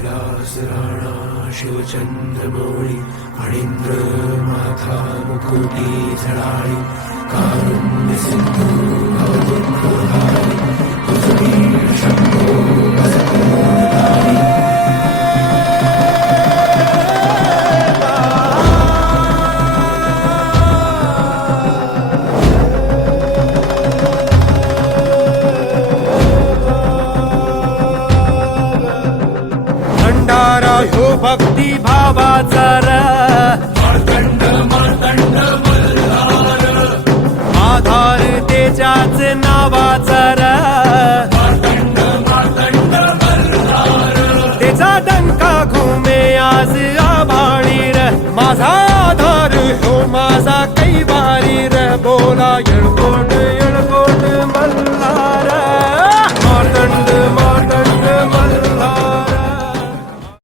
कैलास राणा शिवचंद्रमौळी फणींद्र माथा मुकुटी झळाळी कारुण्य सिंधू भवदुःखहारी तुझी शंभो भजकोदारी भंडारा ह्यो भक्ती भावाचा मार्तंड मार्तंड मल्हार आधार त्याच्याच नावाचा मार्तंड मार्तंड मल्हार त्याचा डंका घुमे आज आभाळीर माझा